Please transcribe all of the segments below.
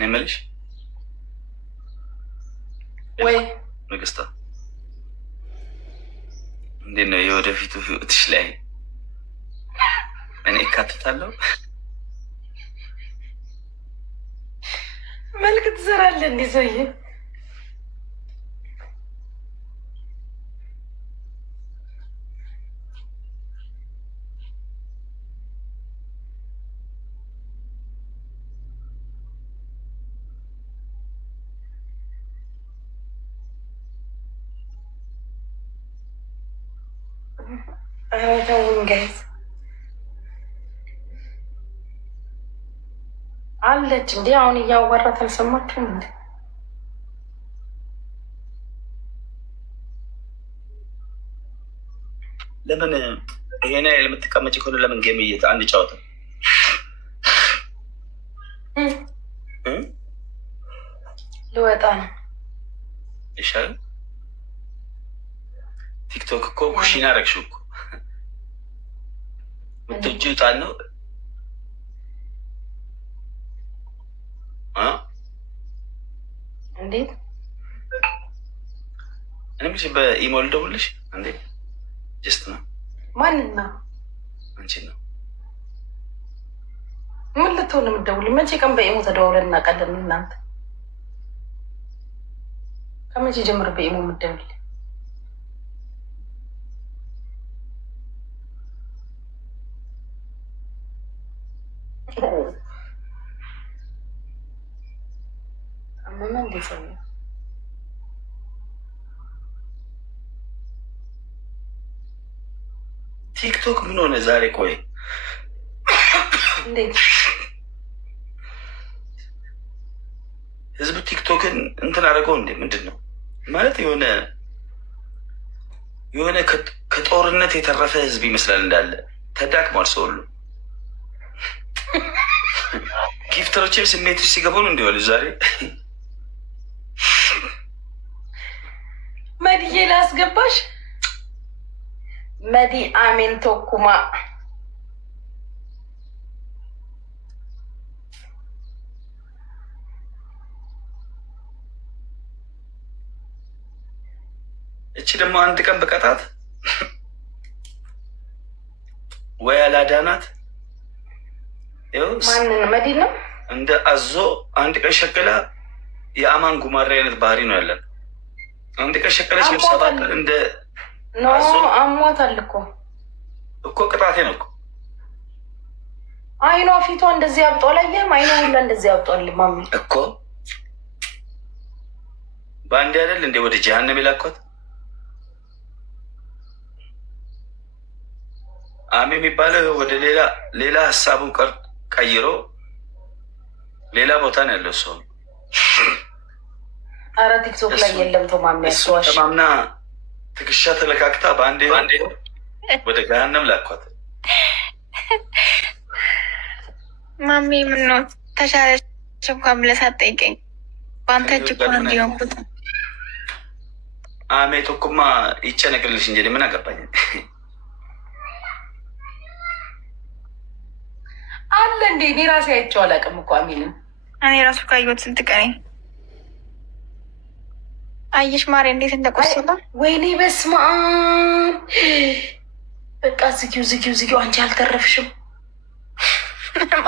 እኔ የምልሽ ወይ ንግስቷ እንዴት ነው የወደፊቱ ህይወትሽ ላይ እኔ እካትታለሁ? መልክ ትሰራለህ እንዴ ሰውዬ? ተውን ጋይዝ አለች እንዴ? አሁን እያዋራት አልሰማችሁም እንዴ? ለምን ይሄን ያህል የምትቀመጭ ከሆነ ለምን ጌም አንጫወትም? ልወጣ ነው ይሻላል። ቲክቶክ እኮ ኩሽና አረግሽው እኮ ምትጅ ጣል ነው እንዴት? እኔ በኢሞ ልደውልሽ እንዴ? ጀስት ነው። ማንን ነው? አንቺን ነው። ምን ልትሆን የምትደውልኝ? መቼ ቀን በኢሞ ተደዋውለን እናውቃለን? እናንተ ከመቼ ጀምር በኢሞ የምትደውልኝ? አመመ እንዴ ሰው? ቲክቶክ ምን ሆነ ዛሬ? ቆይ እንዴት ህዝቡ ቲክቶክን እንትን አደረገው እንዴ? ምንድን ነው ማለት? የሆነ ከጦርነት የተረፈ ህዝብ ይመስላል። እንዳለ ተዳክሟል ሰው ሁሉ። ጊፍተሮችም ስሜት ውስጥ ሲገቡ ነው እንዲሆኑ ዛሬ መዲዬ ላስገባሽ። መዲ አሜን ቶኩማ እቺ ደግሞ አንድ ቀን በቀጣት ወይ አላዳናት። ማንን? መዲ ነው እንደ አዞ አንድ ቀን ሸቅላ የአማን ጉማሬ አይነት ባህሪ ነው ያለን። አንድ ቀን ሸቀለች ሰባት እንደ አሟታል እኮ ቅጣቴ ነው እኮ። አይኗ ፊቷ እንደዚህ አብጦ አላየህም? አይኗ ሁላ እንደዚህ አብጧል ማሚ እኮ። በአንድ አይደል እንደ ወደ ጀሃነም የላኳት። አሜ የሚባለው ወደ ሌላ ሀሳቡን ቀይሮ ሌላ ቦታ ነው ያለው ሰው። አረ ቲክቶክ ላይ የለም ተማምና ተማምና ትከሻ ተለካክታ በአንዴ ወደ ገሃነም ላኳት። ማሚ ምነው ተሻለች እንኳን ብለህ ሳትጠይቀኝ? በአንተ እጅ እኮ ነው እንዲሆንኩት። አሜ ቶኩማ ይጨነቅልሽ እንጂ ምን አገባኝ አለ እንዴ? እኔ ራሴ አይቼው አላውቅም እኮ አሚንን። እኔ ራሱ ካየሁት ስንት ቀን አየሽ ማሬ እንዴት እንደቆሰለ። ወይኔ በስመ አብ። በቃ ዝጊው። አንቺ አልተረፍሽም።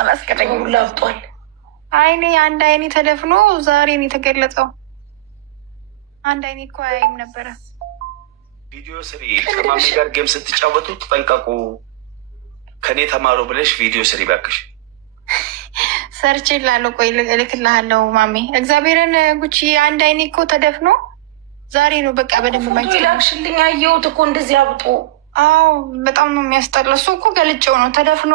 አላስቀረኝም። ላብጧል። አይኔ አንድ አይኔ ተደፍኖ ዛሬ ነው የተገለጸው። አንድ አይኔ እኮ አያይም ነበረ። ቪዲዮ ስሪ። ከማሚ ጋር ጌም ስትጫወቱ ተጠንቀቁ፣ ከኔ ተማሩ ብለሽ ቪዲዮ ስሪ ባክሽ። ሰርች ላለው ቆይ እልክልሃለሁ ማሚ። እግዚአብሔርን ጉቺ አንድ አይኔ እኮ ተደፍኖ ዛሬ ነው በቃ በደንብ ማይቼ ላክሽልኝ። አየሁት እኮ እንደዚህ አብጦ። አዎ በጣም ነው የሚያስጠላ። እሱ እኮ ገልጬው ነው ተደፍኖ።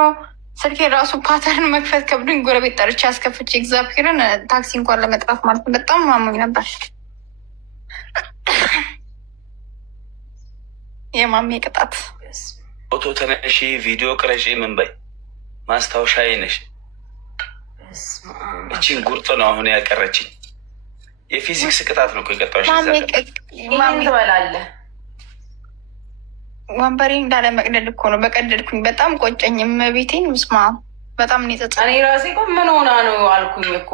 ስልኬ ራሱ ፓተርን መክፈት ከብዱኝ ጎረቤት ጠርቼ አስከፍቼ እግዚአብሔርን ታክሲ እንኳን ለመጥራት ማለት በጣም ማሞኝ ነበር። የማሚ ቅጣት። ፎቶ ተነሺ፣ ቪዲዮ ቅረጪ፣ ምን በይ ማስታወሻዬ ነሽ። እቺን ጉርጥ ነው አሁን ያቀረችኝ። የፊዚክስ ቅጣት ነው እኮ የቀጣሁሽ። ማሚ ትበላለህ። ወንበሬ እንዳለ መቅደድ እኮ ነው። በቀደድኩኝ በጣም ቆጨኝ። እመቤቴን ምስማ በጣም ነው የጸጸተኝ። እኔ ራሴ እኮ ምን ሆና ነው አልኩኝ እኮ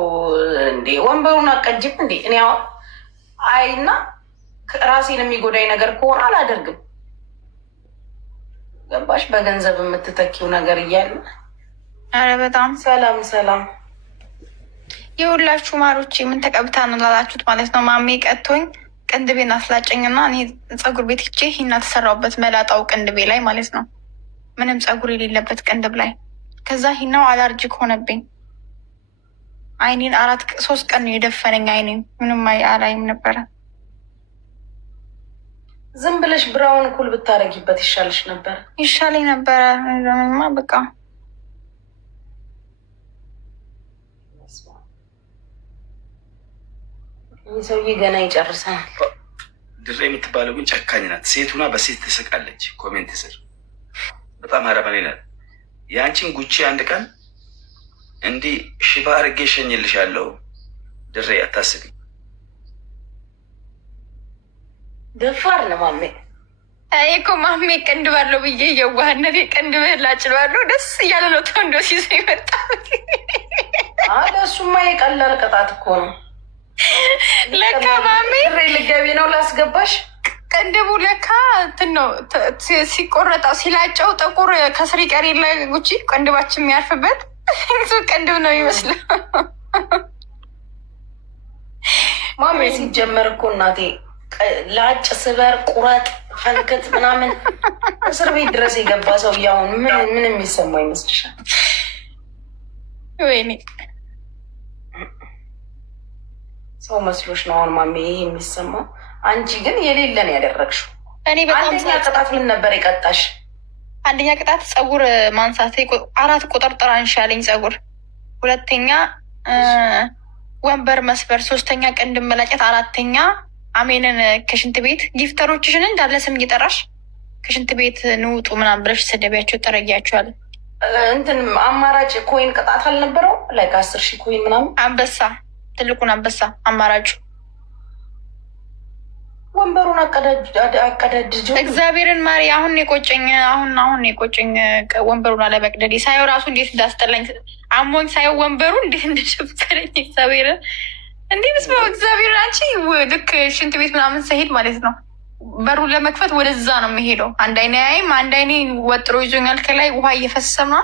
እንዴ ወንበሩን አቀጅም እንዴ እኔ አይና ራሴን የሚጎዳኝ ነገር ከሆነ አላደርግም። ገባሽ? በገንዘብ የምትተኪው ነገር እያለ አረ በጣም ሰላም ሰላም። የሁላችሁ ማሮች ምን ተቀብታ ነው ላላችሁት ማለት ነው። ማሜ ቀጥቶኝ ቅንድቤን አስላጨኝና እኔ ፀጉር ቤት ሄጄ ሂና ተሰራውበት መላጣው ቅንድቤ ላይ ማለት ነው። ምንም ፀጉር የሌለበት ቅንድብ ላይ። ከዛ ሂናው አላርጂክ ሆነብኝ። አይኔን 3 ቀን ነው የደፈነኝ። አይኔን ምንም አላይም ነበረ። ዝም ብለሽ ብራውን ኩል ብታረጊበት ይሻልሽ ነበር። ይሻለኝ ነበረ። ለምንማ በቃ ይህ ሰውዬ ገና ይጨርሳል። ድሬ የምትባለው ግን ጨካኝ ናት። ሴቱና በሴት ትስቃለች። ኮሜንት ስር በጣም አረመኔ ናት። የአንቺን ጉቺ አንድ ቀን እንዲህ ሽባ አርጌ እሸኝልሻለሁ ድሬ አታስቢ። ደፋር ነው ማሜ። እኔ እኮ ማሜ ቅንድብ አለው ብዬ የዋህነት ቅንድብ ላጭለዋለሁ። ደስ እያለ ነው ተንዶ ሲይዘ ይመጣ። እሱማ የቀላል ቅጣት እኮ ነው። ለካ ማሜ ድሬ ልገቢ ነው ላስገባሽ። ቅንድቡ ለካ እንትን ነው ሲቆረጠው ሲላጨው ጥቁር ከስር ቀሪ ጉቺ ቅንድባችን የሚያርፍበት እሱ ቅንድብ ነው ይመስለው። ማሜ ሲጀመር እኮ እናቴ ላጭ፣ ስበር፣ ቁረጥ፣ ፈንክት ምናምን እስር ቤት ድረስ የገባ ሰው እያሁን ምን የሚሰማው ይመስልሻል? ወይኔ ሰው መስሎሽ ነው አሁን ማሜ ይሄ የሚሰማው? አንቺ ግን የሌለን ያደረግሽው። እኔ በጣም አንደኛ ቅጣት ምን ነበር የቀጣሽ? አንደኛ ቅጣት ፀጉር ማንሳት 4 ቁጥርጥር አንሻለኝ ፀጉር። 2ኛ ወንበር መስበር። 3ኛ ቅንድብ መላጨት። 4ኛ አሜንን ከሽንት ቤት ጊፍተሮችሽን እንዳለ ስም እየጠራሽ ከሽንት ቤት ንውጡ ምናምን ብለሽ ሰደቢያቸው ጠረጊያቸዋል። እንትን አማራጭ ኮይን ቅጣት አልነበረው? ላይ 10,000 ኮይን ምናምን አንበሳ፣ ትልቁን አንበሳ አማራጩ። ወንበሩን አቀዳድጆ እግዚአብሔርን ማሪ አሁን የቆጨኝ አሁን የቆጨኝ ወንበሩን አለመቅደዴ ሳየው ራሱ እንዴት እንዳስጠላኝ አሞኝ ሳየው ወንበሩ እንዴት እንደሸፈረኝ እግዚአብሔርን እንዲህ ምስማ እግዚአብሔርን። አንቺ ልክ ሽንት ቤት ምናምን ስሄድ ማለት ነው በሩን ለመክፈት ወደዛ ነው የሚሄደው። አንድ አይኔ አይም አንድ አይኔ ወጥሮ ይዞኛል። ከላይ ውሃ እየፈሰሰ ነው።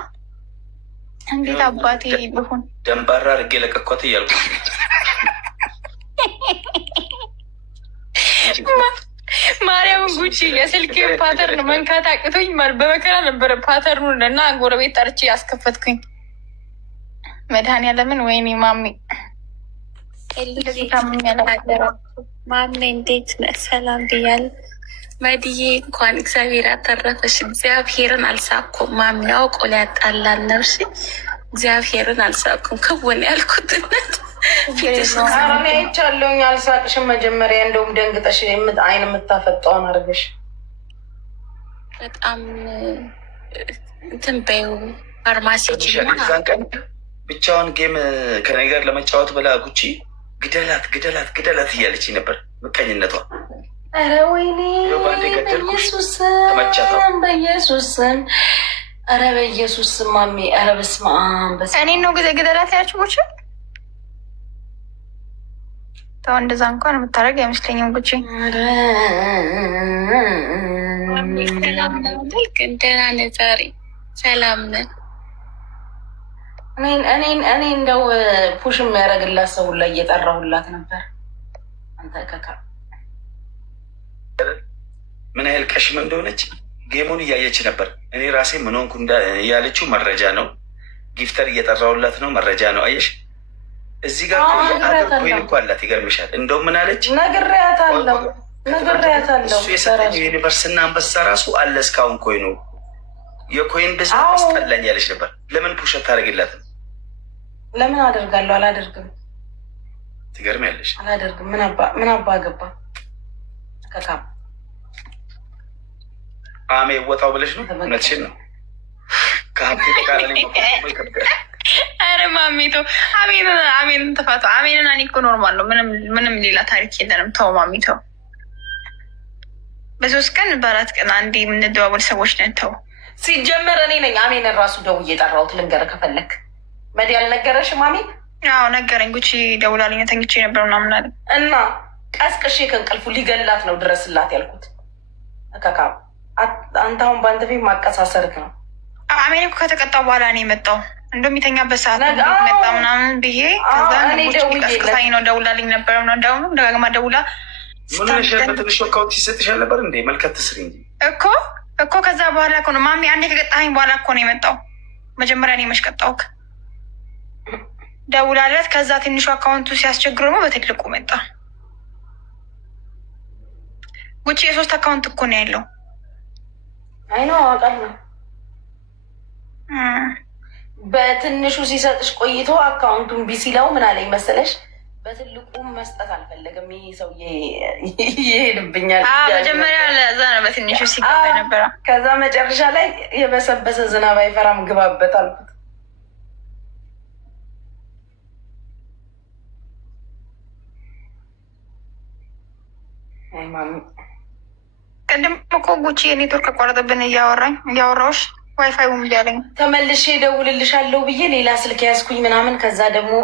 እንዴት አባቴ ብሆን ደንባራ አድርጌ ለቀኳት እያልኩ ማርያምን ጉቺ የስልክ ፓተርን መንካት አቅቶኝ በመከራ ነበረ ፓተርኑን እና ጎረቤት ጠርቼ ያስከፈትኩኝ። መድኃኒዓለምን ወይኔ ማሜ ማሜ እንዴት ነህ? ሰላም ብያል። መድዬ እንኳን እግዚአብሔር አተረፈሽ። እግዚአብሔርን አልሳኩም ማሜ አውቆ ሊያጣላን ነው። እሺ እግዚአብሔርን አልሳኩም ክውን ያልኩትነት አይቻለሁኝ። አልሳቅሽም መጀመሪያ እንደውም ደንግጠሽ አይን የምታፈጠውን አድርገሽ በጣም እንትን በይው ፋርማሲ ዛን ቀን ብቻውን ጌም ከኔ ጋር ለመጫወት ብላ ጉቺ ግደላት እያለች ነበር። ምቀኝነቷ። ኧረ ወይኔ በኢየሱስም ኧረ በኢየሱስም ማሜ ኧረ በስመ አብ። እኔ ነው ግደላት ያልችው ጉቺ ተው እንደዛ እንኳን የምታደርግ አይመስለኝም ጉቺ። ደህና ነህ? ዛሬ ሰላም ነን። እኔ እንደው ፑሽ የሚያደርግላት ሰው ላይ እየጠራሁላት ነበር። አንተ ከካ ምን ያህል ቀሽም እንደሆነች ጌሙን እያየች ነበር። እኔ ራሴ ምን ሆንኩ ያለችው መረጃ ነው። ጊፍተር እየጠራሁላት ነው መረጃ ነው። አየሽ እዚህ ጋር ኮይን እኮ አላት። ይገርምሻል። እንደውም ምን አለች? ነግሬያታለሁ። እሱ የሰጠኝ ዩኒቨርስና አንበሳ ራሱ አለ እስካሁን ኮይኑ የኮይን ብዛ አስጠላኝ ያለች ነበር። ለምን ፑሸት ታደርግላትም? ለምን አደርጋለሁ? አላደርግም። ትገርሚያለሽ። አላደርግም። ምን አባ ገባ ከካም አሜ ወጣው ብለሽ ነው። እውነትሽን ነው። ከሀብቴ ተቃራኒ ኧረ ማሚቶ አሜንን ተፋቱ። አሜንን እኔ እኮ ኖርማል ነው። ምንም ሌላ ታሪክ የለንም። ተው ማሚቶ። በ3 ቀን በ4 ቀን አንዴ የምንደዋወል ሰዎች ነን። ተው ሲጀመር እኔ ነኝ አሜንን ራሱ ደውዬ የጠራሁት። ልንገርህ ከፈለክ። መዲ አልነገረሽም? አሜን አዎ ነገረኝ። ጉቺ ደውላልኝ ተኝቼ ነበር ምናምን አለ እና ቀስቅሼ ከእንቅልፉ ሊገላት ነው ድረስላት ያልኩት። እካካ አንተ አሁን በአንተ ቤት ማቀሳሰርክ ነው። አሜን እኮ ከተቀጣ በኋላ እኔ መጣው እንደሚተኛበት ሰዓት መጣ ምናምን ብዬ ከዛ ቀስቅሳኝ ነው ደውላልኝ ነበር ምናምን ደጋግማ ደውላ ትንሽ ወካውት ይሰጥሻል ነበር እንዴ? መልከት ትስሪ እንጂ እኮ ከዛ በኋላ እኮ ነው ማሚ አንዴ ከቀጣኝ በኋላ እኮ ነው የመጣው። መጀመሪያ እኔ መች ቀጣሁክ? ደውላለት ከዛ ትንሹ አካውንቱ ሲያስቸግር ደግሞ በትልቁ መጣ። ጉቺ የ3 አካውንት እኮ ነው ያለው። አይ ነው አውቃለሁ። በትንሹ ሲሰጥሽ ቆይቶ አካውንቱን ቢሲለው ምን አለኝ መሰለሽ? በትልቁ መስጠት አልፈለገም። ይሄ ሰውዬ ይሄድብኛል። መጀመሪያ ለዛ ነው በትንሹ ሲገባ ነበረ። ከዛ መጨረሻ ላይ የበሰበሰ ዝናብ አይፈራም ግባበት አልኩት። ቅድም እኮ ጉቺ የኔትወርክ አቋረጠብን እያወራሁሽ ዋይፋይውም እያለኝ ተመልሼ እደውልልሻለሁ ብዬ ሌላ ስልክ ያዝኩኝ ምናምን። ከዛ ደግሞ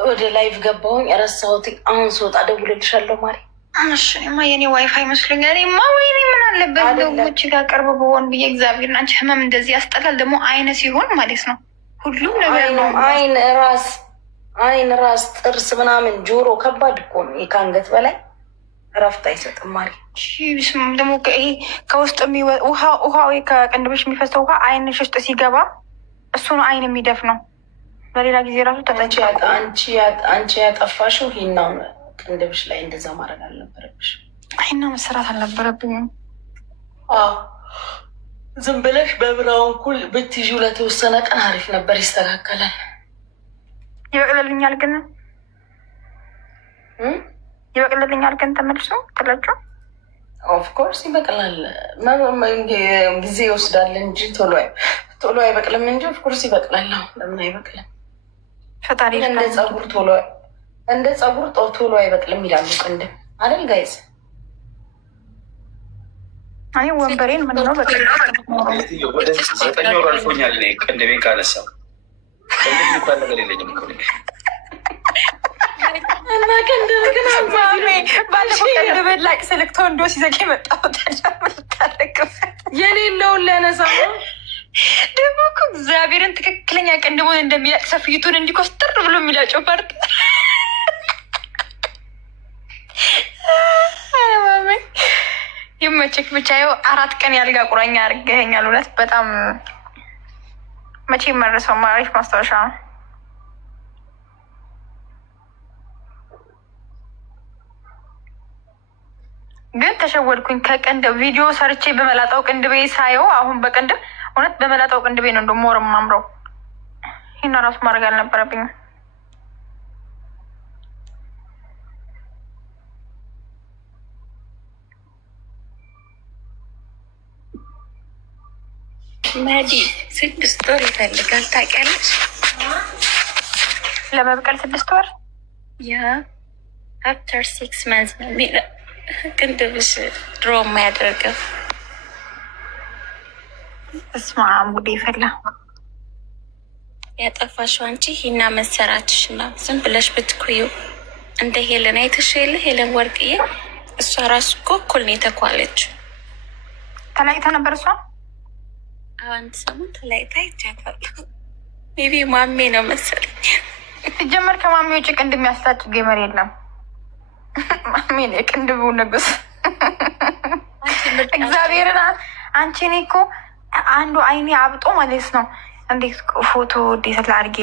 ወደ ላይቭ ገባሁኝ ረሳሁት። አሁን ስወጣ እደውልልሻለሁ ማሪ። እሺማ የኔ ዋይፋይ መስሎኛል። እኔማ ወይኔ ምን አለበት ጉቺ ጋር ቅርብ በሆን ብዬ። እግዚአብሔርን አንቺ ህመም እንደዚህ ያስጠላል። ደግሞ አይነ ሲሆን ማለት ነው ሁሉም ነገር ነው። አይን ራስ፣ ጥርስ ምናምን ጆሮ ከባድ እኮ ነው። ከአንገት በላይ እረፍት አይሰጥም ማሪ። ደግሞ ይሄ ከውስጥ ውሃ ወይ ከቅንድብሽ የሚፈሰው ውሃ አይንሽ ውስጥ ሲገባ እሱ ነው አይን የሚደፍ ነው። በሌላ ጊዜ ራሱ አንቺ ያጠፋሽው ሂና ቅንድብሽ ላይ እንደዛ ማድረግ አልነበረብሽ። ሂና መሰራት አልነበረብኝም። ዝም ብለሽ በብራውን ኩል ብትይዥው ለተወሰነ ቀን አሪፍ ነበር፣ ይስተካከላል። ይበቅልልኛል ግን ተመልሶ ትለጩ ኦፍኮርስ ይበቅላል። ጊዜ ይወስዳል እንጂ ቶሎ አይበቅልም እንጂ ኦፍኮርስ ይበቅላል። ለምን አይበቅልም? ፈጣሪ እንደ ጸጉር ቶሎ አይበቅልም ይላሉ ቅንድብ አይደል ጋይዝ? አይ ወንበሬን ምን ነው በቃ 9 ወር አልፎኛል ቅንድቤን ካነሳው። ቅንድብ እንኳን ነገር የለኝም እኮ እና ቅንድብ ግን ባለፈው ቅንድብ ላቅ ስልክቶ እንዶ ሲዘግ የመጣው የሌለውን ሊያነሳ ነው። ደግሞ እኮ እግዚአብሔርን ትክክለኛ ቅንድቡን እንደሚላቅ ሰፊቱን እንዲኮስተር ብሎ የሚላጨው ፓርት ይመችክ። ብቻ ይኸው 4 ቀን ያልጋ ቁራኛ አድርገኸኛል። እውነት በጣም መቼ መረሰው አሪፍ ማስታወሻ ነው። ግን ተሸወድኩኝ። ከቅንድብ ቪዲዮ ሰርቼ በመላጣው ቅንድቤ ሳየው አሁን በቅንድብ እውነት በመላጣው ቅንድቤ ነው እንደሞ ወር ማምረው። ይህን ራሱ ማድረግ አልነበረብኝም። መዲ 6 ወር ይፈልጋል ታውቂያለሽ? ለመብቀል 6 ወር አፍተር 6 months ነው የሚለው ቅንድብሽ ድሮ የማያደርገው። እስማ ሙዴ ፈላ ያጠፋሽው አንቺ ሂና መሰራትሽ ነው። ዝም ብለሽ ብትኩዩ እንደ ሄለን አይተሽ የለ ሄለን ወርቅዬ፣ እሷ ራሱ እኮ እኩል ነው የተኳለችው። ተለያይታ ነበር እሷ። አንድ ሰሞን ተለያይታ ይቻታለሁ። ሜቢ ማሜ ነው መሰለኝ። ሲጀመር ከማሜ ውጭ ቅንድብ የሚያስታጭ ጌመር የለም። ማሜ ነው የቅንድቡ ንጉስ። እግዚአብሔርን አንቺ እኔ እኮ አንዱ አይኔ አብጦ ማለት ነው። እንዴት ፎቶ እንዴት ላድርግ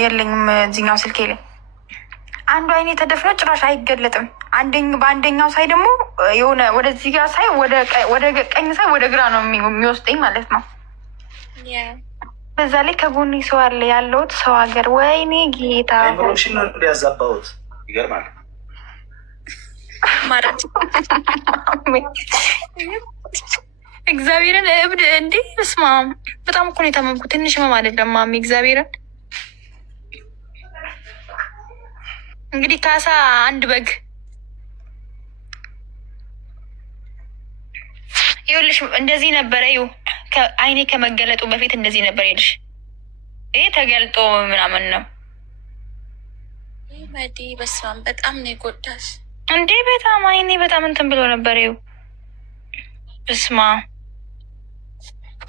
የለኝም እዚኛው ስልኬ ላይ። አንዱ አይኔ ተደፍኖ ጭራሽ አይገለጥም። በአንደኛው ሳይ ደግሞ የሆነ ወደዚህ ጋር ሳይ ወደ ቀኝ ሳይ ወደ ግራ ነው የሚወስደኝ ማለት ነው። በዛ ላይ ከጎኔ ሰው አለ ያለሁት ሰው ሀገር። ወይኔ ጌታ አይምሮሽን ያዛባሁት ይገርማል። ማለት እግዚአብሔርን እብድ እንዴ! በስመ አብ በጣም እኮ ነው የታመምኩት። ትንሽ ህመም አይደለም ማሚ። እግዚአብሔርን እንግዲህ ካሳ 1 በግ ይኸውልሽ፣ እንደዚህ ነበረ። ይኸው አይኔ ከመገለጡ በፊት እንደዚህ ነበር ሄድሽ። ይሄ ተገልጦ ምናምን ነው መዲ። በስማም በጣም ነው የጎዳሽ እንዴ! በጣም አይኔ በጣም እንትን ብሎ ነበር። ይኸው ብስማ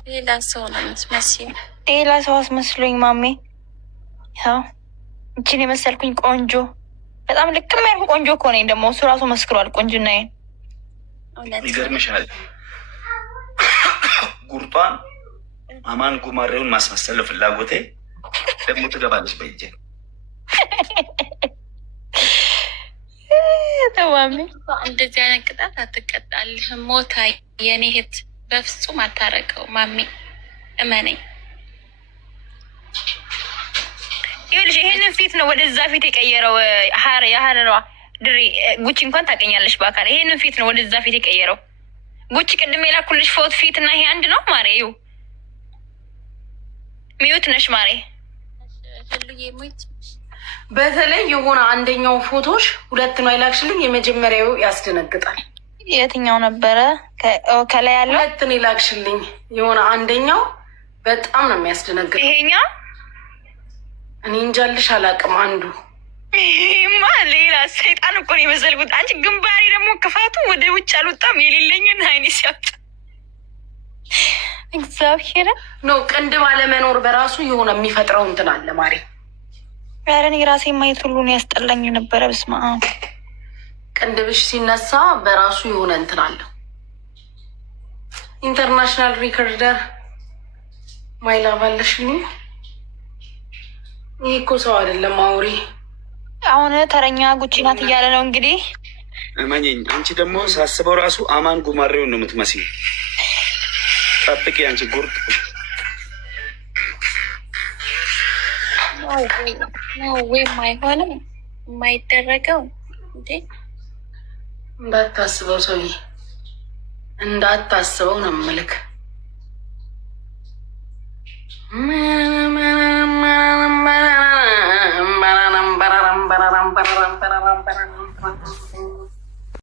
ሌላ ሰው ነው የምትመስይው። ሌላ ሰው አስመስሎኝ ማሜ። ያው እችን የመሰልኩኝ ቆንጆ፣ በጣም ልክም ያልኩ ቆንጆ እኮ ነኝ። ደግሞ እሱ ራሱ መስክሯል ቆንጅናዬን። ይገርምሻል፣ ጉርጧን አማን ጉማሬውን ማስመሰል ፍላጎቴ። ደግሞ ትገባለች በእጄ ተዋሚ። እንደዚህ አይነት ቅጣት አትቀጣልህም። ሞታ የኔ እህት በፍጹም አታረቀው ማሜ፣ እመነኝ። ይኸውልሽ ይሄንን ፊት ነው ወደዛ ፊት የቀየረው። የሀረሯ ድሬ ጉቺ እንኳን ታገኛለሽ በአካል። ይሄንን ፊት ነው ወደዛ ፊት የቀየረው። ጉቺ ቅድም የላኩልሽ ፎት ፊት እና ይሄ አንድ ነው ማሬ። ይኸው ሚዩት ነሽ ማሬ። በተለይ የሆነ አንደኛው ፎቶሽ ሁለት ነው የላክሽልኝ። የመጀመሪያው ያስደነግጣል። የትኛው ነበረ? ከላይ ያለው ሁለት ነው የላክሽልኝ። የሆነ አንደኛው በጣም ነው የሚያስደነግጥ። ይሄኛው እኔ እንጃልሽ አላውቅም። አንዱ ይሄማ ሌላ ሰይጣን እኮ ነው የመሰልኩት። አንቺ ግንባሬ ደግሞ ክፋቱ ወደ ውጭ አልወጣም። የሌለኝን አይኔ ሲያወጣ እግዚአብሔር ነው። ቅንድብ አለመኖር በራሱ የሆነ የሚፈጥረው እንትን አለ ማሪ። ኧረ እኔ ራሴ ማየት ሁሉን ያስጠላኝ ነበረ። በስመ አብ። ቅንድብሽ ሲነሳ በራሱ የሆነ እንትን አለው። ኢንተርናሽናል ሪከርደር ማይላቫለሽልኝ። ይህ እኮ ሰው አይደለም አውሪ። አሁን ተረኛ ጉቺ ናት እያለ ነው እንግዲህ። እመኝኝ፣ አንቺ ደግሞ ሳስበው ራሱ አማን ጉማሬውን ነው የምትመስኝ። ጠብቂ አንቺ ጉርጥ። ወይም አይሆንም የማይደረገው እንዴ! እንዳታስበው ሰውዬ፣ እንዳታስበው ነው የምልክ።